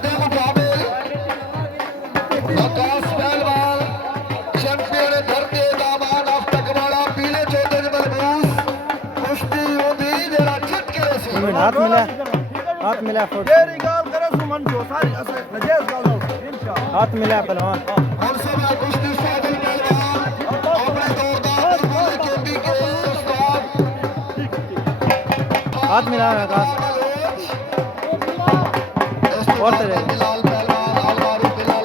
मध्य मुकाबले आकाश पहलवान चैंपियन धरती दामान ऑफ तकवाड़ा पीले चौधरी मलबूस कुश्ती होती जरा चिट के रसी हाथ मिला तेरी गाल करे सुमन जो सारी असर नजेज गाल इंशाल्लाह हाथ मिला पहलवान और समय कुश्ती सादल पहलवान अपने दौरदार केंद्री के उस्ताद हाथ मिला आकाश और तेरे बिलाल पहलवान अलवारू बिलाल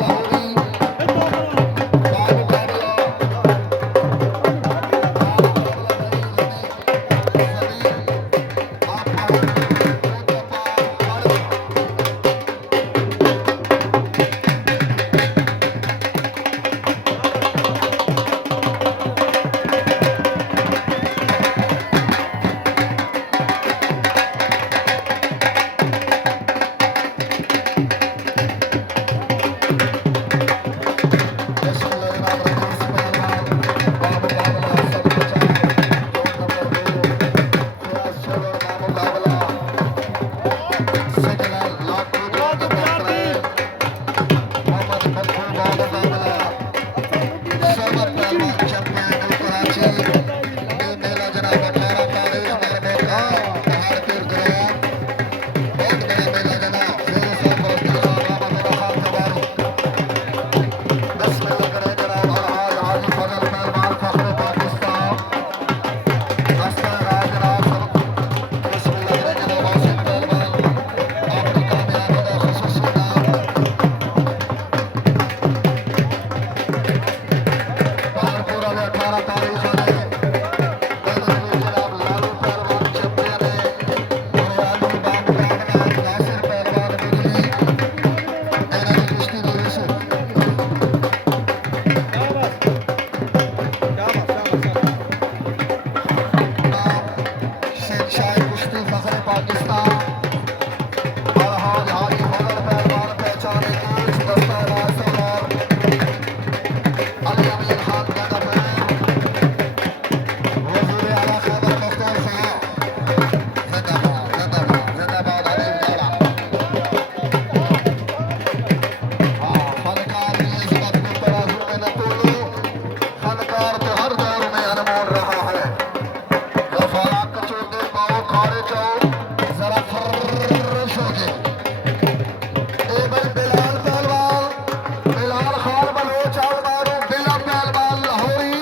लाहौरी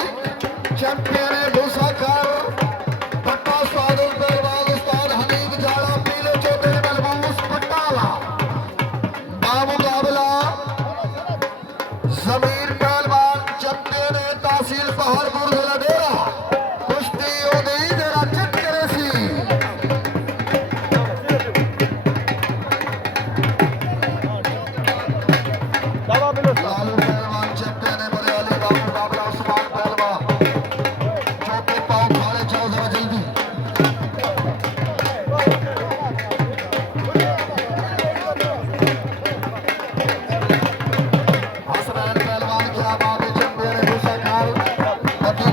जमीर पहलवान चैंपियन तहसील पहाड़पुर जिला डेरा कुश्ती ओदी जरा चिट करे सी लालू पहलवान चैंपियन बलियाली बाबू बाबला उस्मान पहलवान चौथे पाँव खाड़े जाओ जरा जल्दी हसनैन पहलवान क्या बात है चैंपियन दूसरा खाल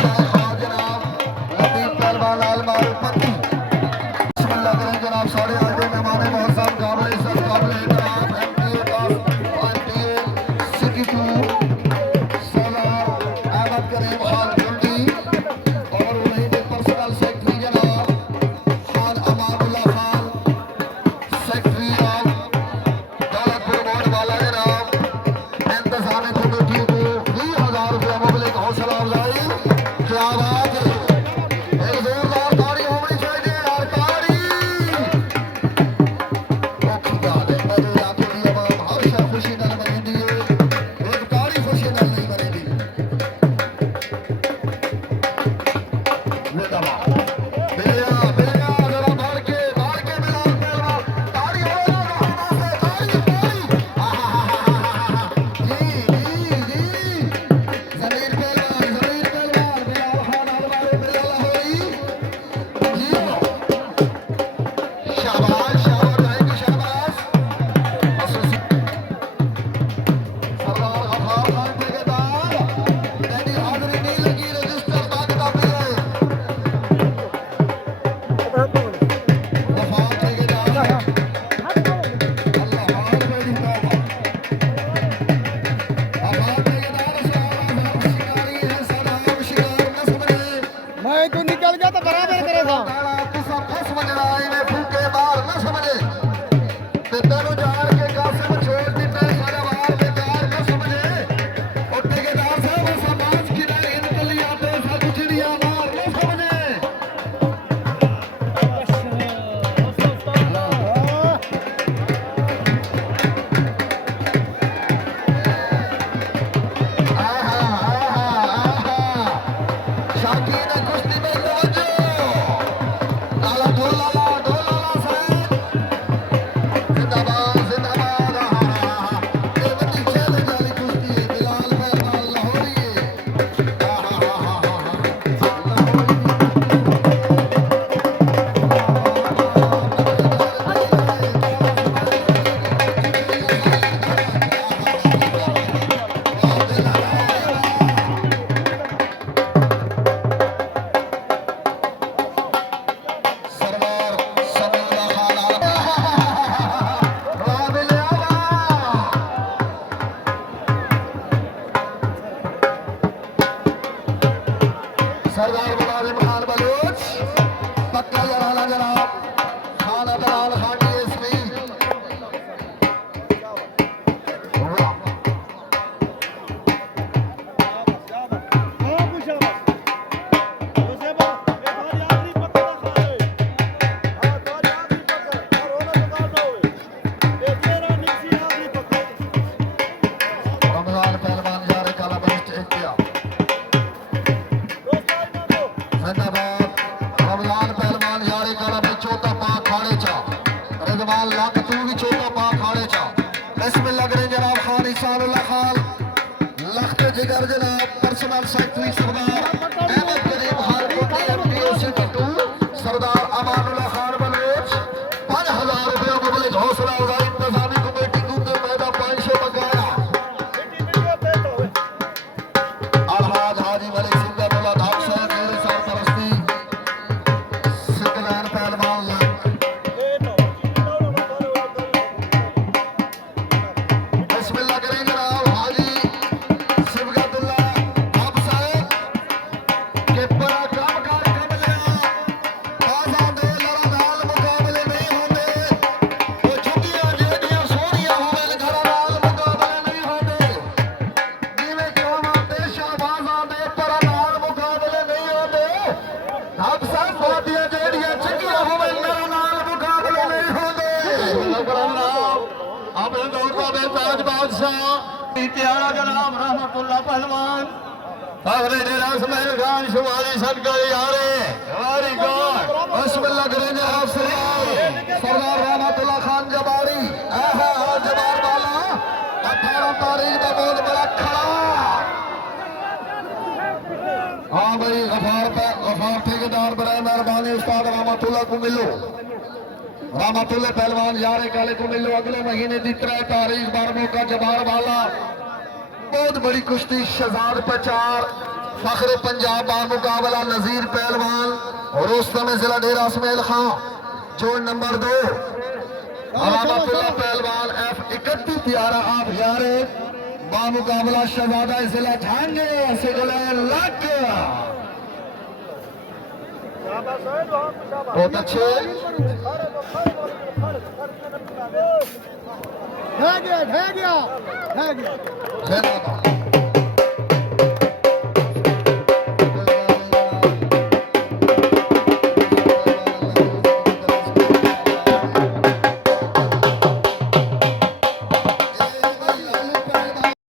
तेनू जान के कासिम छोड़ दिता सारा बाहर बेकार न समझे और ठेकेदार साहब समाज की ना इन गलियां पे सब चिड़िया मार न समझे आहा आहा आहा शाकीन कुश्ती में तवज्जो लाला ढोलाला साहब जिंदाबाद जिंदाबाद ये बड़ी चैलेंज वाली कुश्ती है बिलाल पहलवान लाहौरी सरदार समीउल्लाह खान राबिल आवा सरदार मुलाजिम खान बलूच पक्का जनाला जनाब खाना दलाल खान डीएसपी रमजान पहलवान यारे काला बस्ट इख्तियार जिंदाबाद रमजान पहलवान यारे काला में चौथा पा खाड़े चा रिजवान लाख तू भी चौथा पा खाड़े चा इसमें लग रहे जनाब खान इसानुल्लाह खान लखत जिगर जनाब पर्सनल सेक्रेटरी सरदार अहमद करीम खान कोटी एमपीओसी टू सरदार अमानुल्लाह खान बलूच 5000 रुपये मुबलिक हौसला अफजाई इंतजामी कमेटी को मैदा 500 बकाया अलहाज हाजी मलिक सिंह अब्दुल्ला धाक साहब मेरे सरपरस्ती सिकलैन पहलवान इसमें लग रहे जनाब हाजी सिबगतुल्ला धाक साहब के बड़ा काम कार्यक्रम जनाब आजादे लड़ादाल मुकाबले नहीं होते वो छुट्टियां जेड़ियां सोनियां होवे घरा नाल मुकाबले नहीं होते जिवें कामा ते शाहबाज़ां दे पर नाल मुकाबले नहीं होते धाक साहब बादियां जेड़ियां चंगियां होवे मेरे नाल मुकाबले नहीं होते अपने दौर का बेताज बादशाह प्यारा जनाब रहमतुल्लाह पहलवान आखिरी डेरा इस्माइल खान शुमारी सदका यारे वेरी गुड उसमें लग रहे हैं आप सरदार रहमतुल्लाह खान जबारी आहा जबार वाला 18 तारीख का बहुत बड़ा खड़ा हाँ भाई गफार ठेकेदार बराए मेहरबानी उस्ताद रहमतुल्लाह को मिलो रहमतुल्लाह पहलवान यारे काले को मिलो अगले महीने की 3 तारीख बारमों का जबार वाला बहुत बड़ी कुश्ती शहजाद पचार फखरे पंजाब मुकाबला नजीर पहलवान और रोस्तम जिला डेरा इस्माइल खान जोड़ नंबर 2 रहमतुल्लाह पहलवान F31 तैयार आप यारे बामुकाबला शहजादा जिला झांगे से लग बहुत अच्छे ढह गया जय माता